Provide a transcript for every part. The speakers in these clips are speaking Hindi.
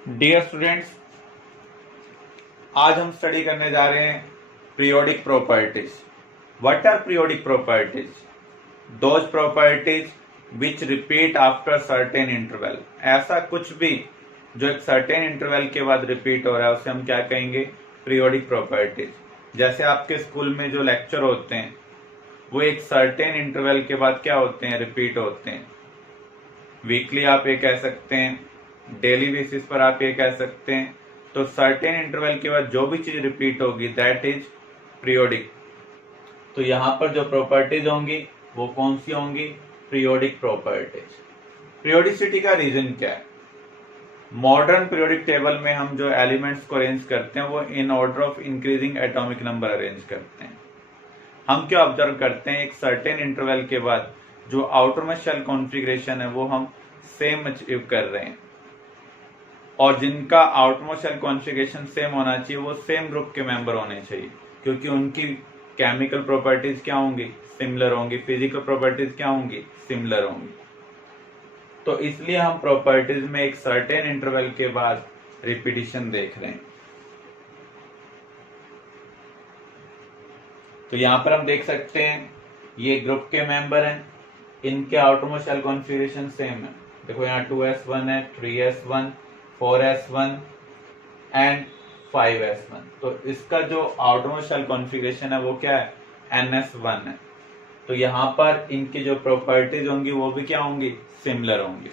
डियर स्टूडेंट्स, आज हम स्टडी करने जा रहे हैं periodic properties. What are periodic properties? Those properties which repeat after certain interval. ऐसा कुछ भी जो एक सर्टेन इंटरवल के बाद रिपीट हो रहा है उसे हम क्या कहेंगे? Periodic properties. जैसे आपके स्कूल में जो लेक्चर होते हैं वो एक सर्टेन इंटरवल के बाद क्या होते हैं? रिपीट होते हैं। वीकली आप ये कह सकते हैं, डेली बेसिस पर आप ये कह सकते हैं। तो सर्टेन इंटरवल के बाद जो भी चीज रिपीट होगी दैट इज पीरियोडिक। तो यहाँ पर जो प्रॉपर्टीज होंगी वो कौन सी होंगी? Periodic properties. पीरियोडिसिटी का रीजन क्या है? मॉडर्न पीरियोडिक टेबल में हम जो एलिमेंट्स को अरेंज करते हैं वो in order of increasing atomic number arrange करते हैं। हम क्या ऑब्जर्व करते हैं? एक सर्टेन इंटरवल के बाद जो आउटरमोस्ट शेल कॉन्फ़िगरेशन है वो हम सेम अचीव कर रहे हैं, और जिनका आउटरमोस्ट शेल कॉन्फ़िगरेशन सेम होना चाहिए वो सेम ग्रुप के मेंबर होने चाहिए, क्योंकि उनकी केमिकल प्रॉपर्टीज क्या होंगी? सिमिलर होंगी। फिजिकल प्रॉपर्टीज क्या होंगी? सिमिलर होंगी। तो इसलिए हम प्रॉपर्टीज में एक सर्टेन इंटरवल के बाद रिपीटिशन देख रहे हैं। तो यहां पर हम देख सकते हैं ये ग्रुप के मेंबर हैं, इनके आउटरमोस्ट शेल कॉन्फ़िगरेशन सेम है। देखो यहाँ 2s1 है, 3s1, 4s1 एंड 5s1। तो इसका जो आउटरमोस्ट शेल कॉन्फ़िगरेशन है वो क्या है? ns1 है। तो यहाँ पर इनकी जो प्रॉपर्टीज होंगी वो भी क्या होंगी? सिमिलर होंगी।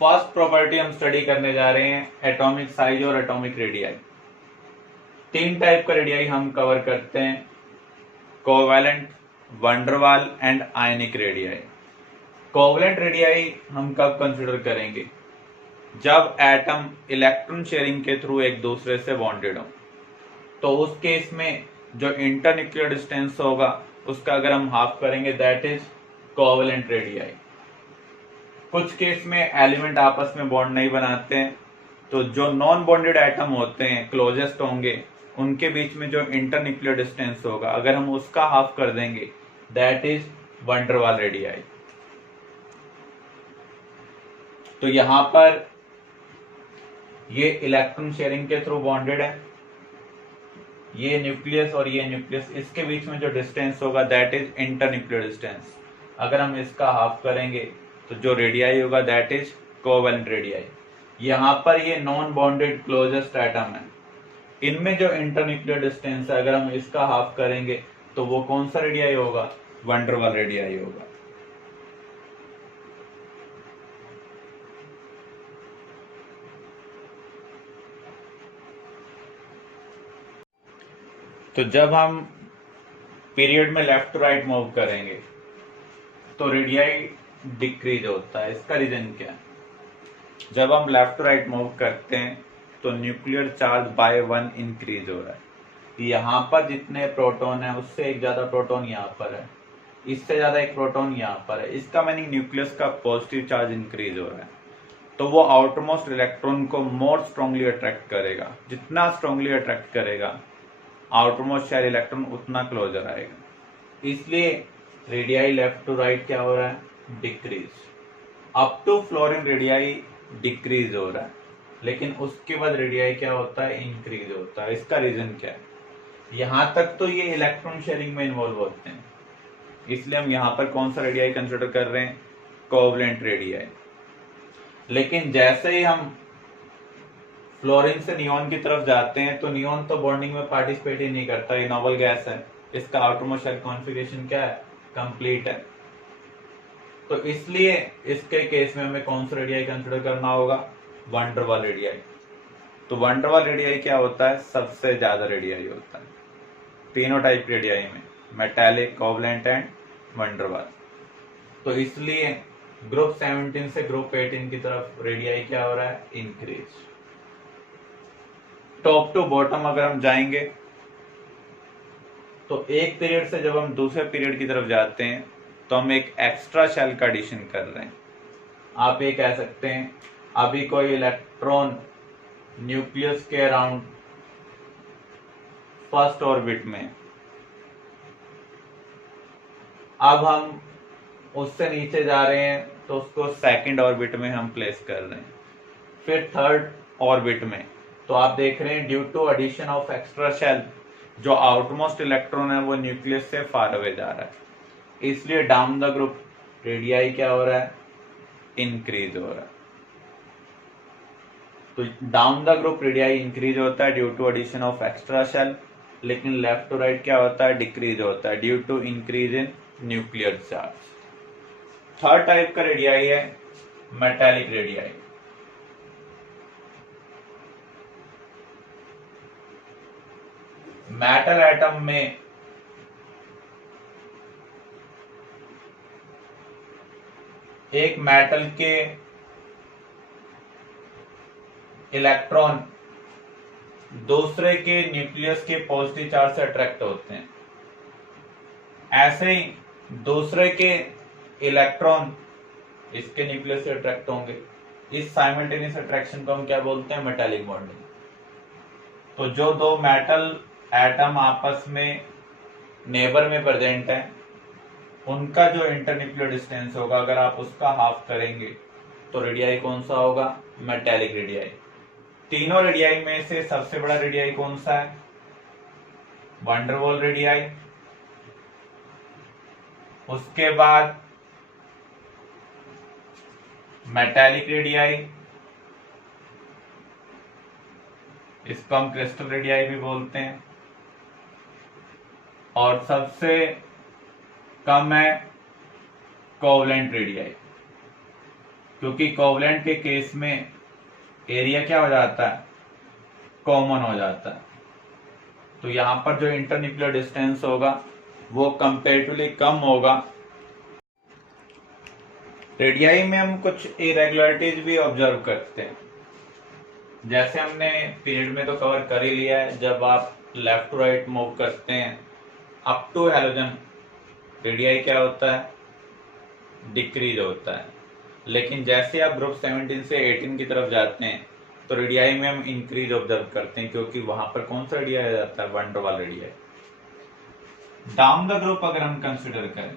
फर्स्ट प्रॉपर्टी हम स्टडी करने जा रहे हैं एटॉमिक साइज और एटॉमिक रेडियाई। तीन टाइप का रेडियाई हम कवर करते हैं: covalent, van der Waals and ionic radii. Covalent radii हम कब कंसिडर करेंगे? जब एटम इलेक्ट्रॉन शेयरिंग के थ्रू एक दूसरे से बॉन्डेड हो। तो उस केस में जो इंटरन्यूक्लियर डिस्टेंस होगा उसका अगर हम हाफ करेंगे दैट इज कोवैलेंट रेडियाई। कुछ केस में एलिमेंट आपस में बॉन्ड नहीं बनाते हैं, तो जो नॉन बॉन्डेड एटम होते हैं क्लोजेस्ट होंगे उनके बीच में जो इंटरन्यूक्लियर डिस्टेंस होगा अगर हम उसका हाफ कर देंगे दैट इज वंडरवाल रेडियाई। तो यहां पर ये इलेक्ट्रॉन शेयरिंग के थ्रू बॉन्डेड है, ये न्यूक्लियस और ये न्यूक्लियस, इसके बीच में जो डिस्टेंस होगा दैट इज इंटरन्यूक्लियर डिस्टेंस। अगर हम इसका हाफ करेंगे तो जो रेडियाई होगा दैट इज कोवैलेंट रेडियाई। यहाँ पर ये नॉन बॉन्डेड क्लोजेस्ट एटम है, इनमें जो इंटरन्यूक्लियर डिस्टेंस है अगर हम इसका हाफ करेंगे तो वो कौन सा रेडियाई होगा? वंडरवाल रेडियाई होगा। तो जब हम पीरियड में लेफ्ट टू राइट मूव करेंगे तो रेडियाई डिक्रीज होता है। इसका रीजन क्या है? जब हम लेफ्ट टू राइट मूव करते हैं तो न्यूक्लियर चार्ज बाय 1 इंक्रीज हो रहा है। यहाँ पर जितने प्रोटॉन है उससे एक ज्यादा प्रोटॉन यहाँ पर है, इससे ज्यादा एक प्रोटॉन यहाँ पर है। इसका मीनिंग न्यूक्लियस का पॉजिटिव चार्ज इंक्रीज हो रहा है, तो वो आउटरमोस्ट इलेक्ट्रॉन को मोर स्ट्रांगली अट्रैक्ट करेगा। जितना स्ट्रांगली अट्रैक्ट करेगा आउटरमोस्ट शेल इलेक्ट्रॉन उतना क्लोजर आएगा। इसलिए रेडियाई लेफ्ट टू राइट क्या हो रहा है? Decrease. Up to fluorine radii decrease हो रहा है, लेकिन उसके बाद रेडियाई क्या होता है? इंक्रीज होता है। इसका रीजन क्या है? यहां तक तो ये इलेक्ट्रॉन शेयरिंग में इन्वॉल्व होते हैं, इसलिए हम यहां पर कौन सा रेडियाई कंसिडर कर रहे हैं? Covalent radii. लेकिन जैसे ही हम फ्लोरीन से नियोन की तरफ जाते हैं तो नियोन तो बॉन्डिंग में पार्टिसिपेट ही नहीं करता, ये नोबल गैस है, इसका आउटरमोस्ट शेल कॉन्फ़िगरेशन क्या है? कंप्लीट है। तो इसलिए इसके केस में हमें कौन सा रेडियाई कंसिडर करना होगा? Van der Waals radii. तो वंडरवाल रेडियाई क्या होता है? सबसे ज्यादा रेडियाई होता है तीनों टाइप रेडियाई में, मेटालिक, कोवैलेंट एंड वंडरवाल। तो इसलिए ग्रुप 17 से ग्रुप 18 की तरफ रेडियाई क्या हो रहा है? इंक्रीज। टॉप टू बॉटम अगर हम जाएंगे तो एक पीरियड से जब हम दूसरे पीरियड की तरफ जाते हैं तो हम एक एक्स्ट्रा शेल का एडिशन कर रहे हैं। आप ये कह सकते हैं अभी कोई इलेक्ट्रॉन न्यूक्लियस के अराउंड फर्स्ट ऑर्बिट में, अब हम उससे नीचे जा रहे हैं तो उसको सेकंड ऑर्बिट में हम प्लेस कर रहे हैं, फिर थर्ड ऑर्बिट में। तो आप देख रहे हैं due to addition of extra shell जो आउटमोस्ट इलेक्ट्रॉन है वो न्यूक्लियस से फार अवे जा रहा है, इसलिए डाउन द ग्रुप रेडियाई क्या हो रहा है, इंक्रीज हो रहा है। तो down the group radii increase होता है due to addition of extra shell, लेकिन लेफ्ट टू राइट क्या होता है, डिक्रीज होता है due to increase in nuclear charge. Third type का रेडियाई है मेटालिक रेडियाई। मेटल एटम में एक मेटल के इलेक्ट्रॉन दूसरे के न्यूक्लियस के पॉजिटिव चार्ज से अट्रैक्ट होते हैं, ऐसे ही दूसरे के इलेक्ट्रॉन इसके न्यूक्लियस से अट्रैक्ट होंगे। इस साइमल्टेनियस अट्रैक्शन को हम क्या बोलते हैं, मेटालिक बॉन्डिंग। तो जो दो मेटल एटम आपस में नेबर में प्रेजेंट है, उनका जो इंटरन्यूक्लियर डिस्टेंस होगा अगर आप उसका हाफ करेंगे तो रेडियाई कौन सा होगा, मेटालिक रेडियाई। तीनों रेडियाई में से सबसे बड़ा रेडियाई कौन सा है, वंडरवॉल रेडियाई। उसके बाद मेटालिक रेडियाई, इसको हम क्रिस्टल रेडियाई भी बोलते हैं। और सबसे कम है कोवलेंट रेडियाई, क्योंकि कोवलेंट के केस में एरिया क्या हो जाता है, कॉमन हो जाता है। तो यहां पर जो इंटरन्यूक्लियर डिस्टेंस होगा वो कंपेरेटिवली कम होगा। रेडियाई में हम कुछ इरेगुलरिटीज भी ऑब्जर्व करते हैं, जैसे हमने पीरियड में तो कवर कर ही लिया है। जब आप लेफ्ट टू राइट मूव करते हैं अप टू हैलोजन, रेडियाई क्या होता है, डिक्रीज होता है। लेकिन जैसे आप ग्रुप 17 से 18 की तरफ जाते हैं तो रेडियाई में हम इंक्रीज ऑब्जर्व करते हैं, क्योंकि वहां पर कौन सा रेडियाई आ जाता है, van der Waals radii. Down the group अगर हम कंसिडर करें,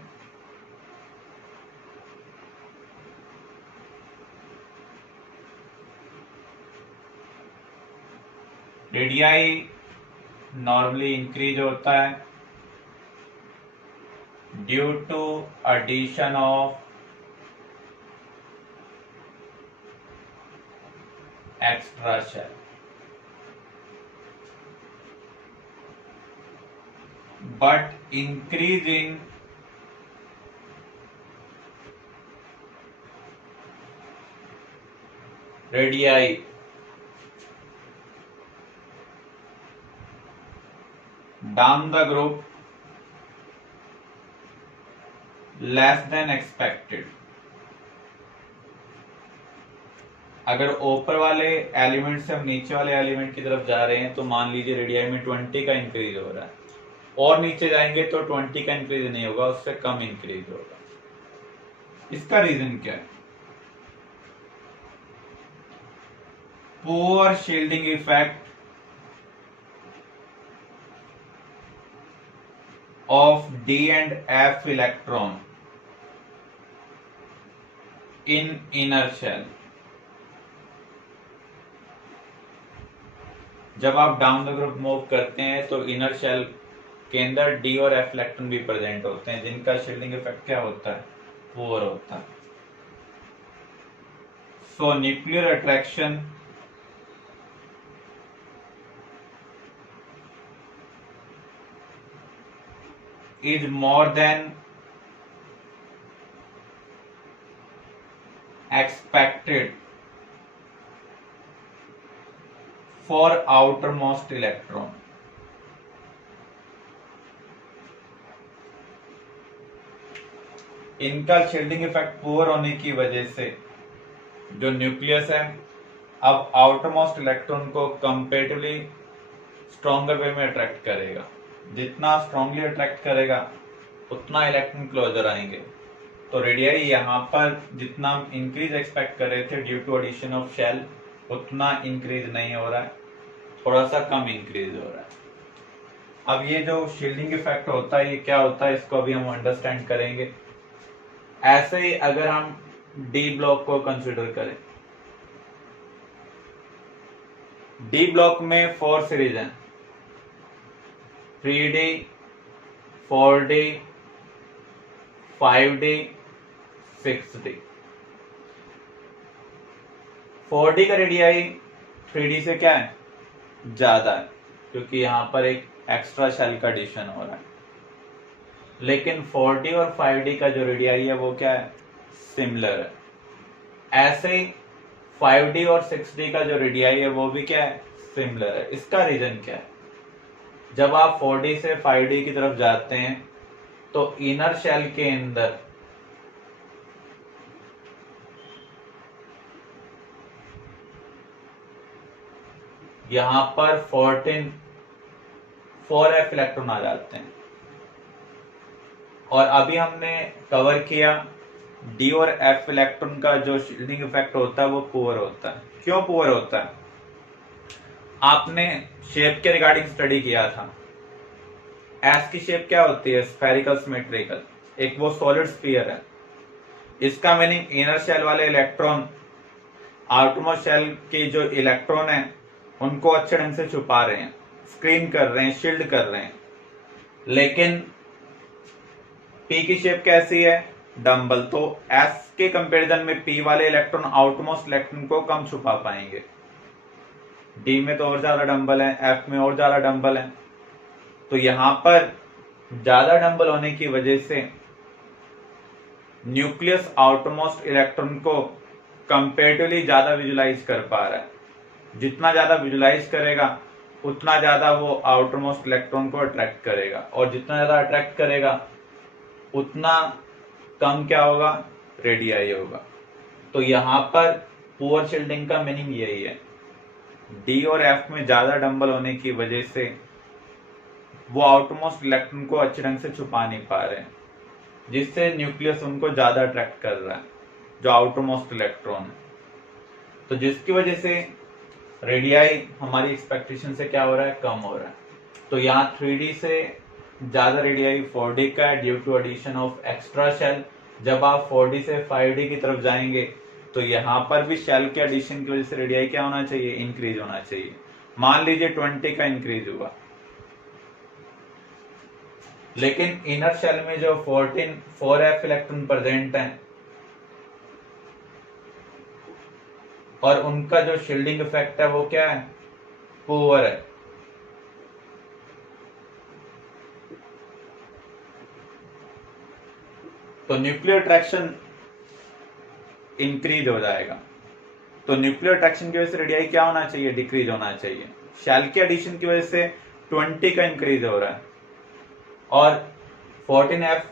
रेडियाई नॉर्मली इंक्रीज होता है due to addition of extra shell, but increase in radii down the group less than expected. अगर ऊपर वाले एलिमेंट से हम नीचे वाले एलिमेंट की तरफ जा रहे हैं तो मान लीजिए रेडियाई में 20 का इंक्रीज हो रहा है, और नीचे जाएंगे तो 20 का इंक्रीज नहीं होगा, उससे कम इंक्रीज होगा। इसका रीजन क्या है, poor shielding effect of D and F electron in inner shell। जब आप डाउन द ग्रुप मूव करते हैं तो इनर शेल के अंदर D और F इलेक्ट्रॉन भी प्रेजेंट होते हैं, जिनका शील्डिंग इफेक्ट क्या होता है, पुअर होता है। सो nuclear attraction is more than expected for outermost electron। इनका शील्डिंग इफेक्ट पुअर होने की वजह से जो न्यूक्लियस है अब आउटरमोस्ट इलेक्ट्रॉन को कंपेरेटिवली स्ट्रॉन्गर वे में अट्रैक्ट करेगा। जितना स्ट्रांगली अट्रैक्ट करेगा उतना इलेक्ट्रॉन क्लोजर आएंगे। तो रेडियाई यहाँ पर जितना हम इंक्रीज एक्सपेक्ट कर रहे थे due to addition of shell, उतना इंक्रीज नहीं हो रहा है, थोड़ा सा कम इंक्रीज हो रहा है। अब ये जो शील्डिंग इफेक्ट होता है ये क्या होता है, इसको अभी हम अंडरस्टैंड करेंगे। ऐसे ही अगर हम डी ब्लॉक को कंसिडर करें, डी ब्लॉक में 4 सीरीज हैं, 3D, 4D, 5D, 6D। 4D का रेडियाई 3D से क्या है, ज्यादा है, क्योंकि यहां पर एक एक्स्ट्रा शेल का एडिशन हो रहा है। लेकिन 4D और 5D का जो रेडियाई है वो क्या है, सिमिलर है। ऐसे ही 5D और 6D का जो रेडियाई है वो भी क्या है, सिमिलर है। इसका रीजन क्या है, जब आप 4D से 5D की तरफ जाते हैं तो इनर शेल के अंदर यहां पर 4F इलेक्ट्रॉन आ जाते हैं। और अभी हमने कवर किया डी और एफ इलेक्ट्रॉन का जो शील्डिंग इफेक्ट होता है वो पुअर होता है। क्यों पुअर होता है, आपने शेप के रिगार्डिंग स्टडी किया था। एस की शेप क्या होती है, स्फेरिकल सिमेट्रिकल, एक वो सॉलिड स्फीयर है। इसका मीनिंग इनर शेल वाले इलेक्ट्रॉन आउटरमोस्ट शेल के जो इलेक्ट्रॉन है उनको अच्छे ढंग से छुपा रहे हैं, स्क्रीन कर रहे हैं, शील्ड कर रहे हैं। लेकिन पी की शेप कैसी है, डम्बल, तो एस के कंपैरिजन में पी वाले इलेक्ट्रॉन आउटमोस्ट इलेक्ट्रॉन को कम छुपा पाएंगे। डी में तो और ज्यादा डम्बल है, एफ में और ज्यादा डम्बल है। तो यहां पर ज्यादा डम्बल होने की वजह से न्यूक्लियस आउटमोस्ट इलेक्ट्रॉन को कंपेरेटिवली ज्यादा विजुलाइज कर पा रहा है। जितना ज्यादा विजुलाइज करेगा उतना ज्यादा वो आउटरमोस्ट इलेक्ट्रॉन को अट्रैक्ट करेगा, और जितना ज्यादा अट्रैक्ट करेगा उतना कम क्या होगा, रेडियाई होगा। तो यहां पर पुअर शील्डिंग का मीनिंग यही है। डी और एफ में ज्यादा डंबल होने की वजह से वो आउटमोस्ट इलेक्ट्रॉन को अच्छे ढंग से छुपा नहीं पा रहे हैं, जिससे न्यूक्लियस उनको ज्यादा अट्रैक्ट कर रहा है, जो आउटरमोस्ट इलेक्ट्रॉन है। तो जिसकी वजह से रेडियाई हमारी एक्सपेक्टेशन से क्या हो रहा है, कम हो रहा है। तो यहाँ 3D से ज्यादा रेडियाई 4D का है due to addition of extra shell. जब आप 4D से 5D की तरफ जाएंगे तो यहाँ पर भी शेल के एडिशन की वजह से रेडियाई क्या होना चाहिए, इंक्रीज होना चाहिए। मान लीजिए 20 का इंक्रीज हुआ, लेकिन इनर शेल में जो 4F इलेक्ट्रॉन प्रेजेंट है और उनका जो शील्डिंग इफेक्ट है वो क्या है, पुअर है। तो न्यूक्लियर अट्रैक्शन इंक्रीज हो जाएगा। तो न्यूक्लियर अट्रैक्शन की वजह से रेडियाई क्या होना चाहिए, डिक्रीज होना चाहिए। शेल के एडिशन की वजह से 20 का इंक्रीज हो रहा है, और 14F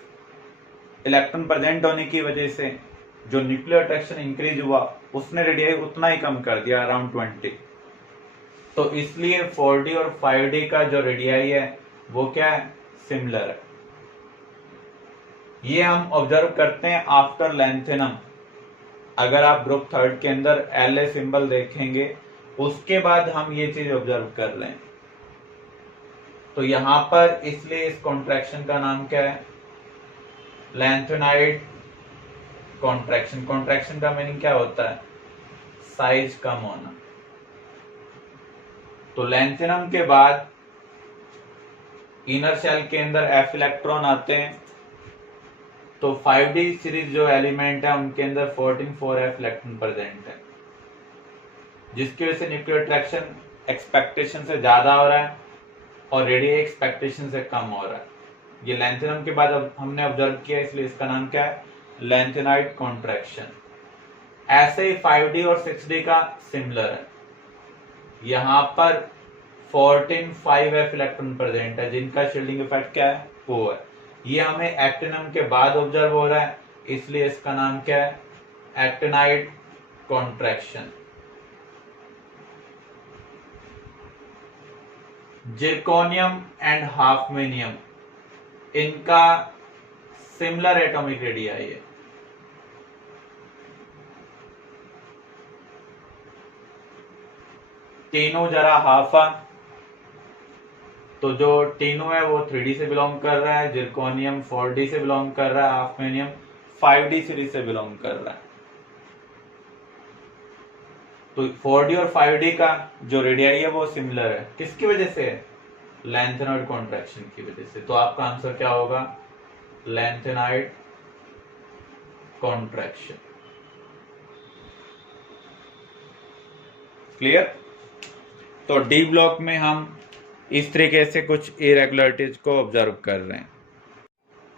इलेक्ट्रॉन प्रेजेंट होने की वजह से जो न्यूक्लियर अट्रैक्शन इंक्रीज हुआ उसने रेडियाई उतना ही कम कर दिया, अराउंड 20। तो इसलिए 4D और 5D का जो रेडियाई है वो क्या है, सिमिलर है। ये हम ऑब्जर्व करते हैं आफ्टर लैंथेनम। अगर आप ग्रुप 3 के अंदर La सिंबल देखेंगे उसके बाद हम ये चीज ऑब्जर्व कर रहे हैं। तो यहां पर इसलिए इस कॉन्ट्रैक्शन का नाम क्या है, लैंथेनाइड कॉन्ट्रैक्शन। कॉन्ट्रैक्शन का मीनिंग क्या होता है, साइज कम होना। तो लैंथेनम के बाद इनर शेल के अंदर F इलेक्ट्रॉन आते हैं, तो 5D सीरीज जो एलिमेंट है उनके अंदर 4F इलेक्ट्रॉन प्रेजेंट है, जिसकी वजह से न्यूक्लियर अट्रैक्शन एक्सपेक्टेशन से ज्यादा हो रहा है और रेडियाई एक्सपेक्टेशन से कम हो रहा है। ये लैंथेनम के बाद अब हमने ऑब्जर्व किया, इसलिए इसका नाम क्या है, लैंथेनाइड कॉन्ट्रैक्शन। ऐसे ही 5D और 6D का सिमिलर है। यहां पर 5F इलेक्ट्रॉन प्रेजेंट है, जिनका शील्डिंग इफेक्ट क्या है, पुअर। ये हमें एक्टिनम के बाद ऑब्जर्व हो रहा है, इसलिए इसका नाम क्या है, एक्टिनाइड कॉन्ट्रैक्शन। जिरकोनियम एंड हाफमेनियम, इनका सिमिलर एटॉमिक रेडियाई है। तीनों जरा हाफा, तो जो टीनो है वो 3D से बिलोंग कर रहा है, जिरकोनियम 4D से बिलोंग कर रहा है, हाफमेनियम 5D सीरीज से बिलोंग कर रहा है। तो 4D और 5D का जो रेडियाई है वो सिमिलर है, किसकी वजह से? लैंथेनॉइड कॉन्ट्रैक्शन की वजह से। तो आपका आंसर क्या होगा? Lanthanoid contraction. क्लियर? तो डी ब्लॉक में हम इस तरीके से कुछ इरेगुलरिटीज को ऑब्जर्व कर रहे हैं।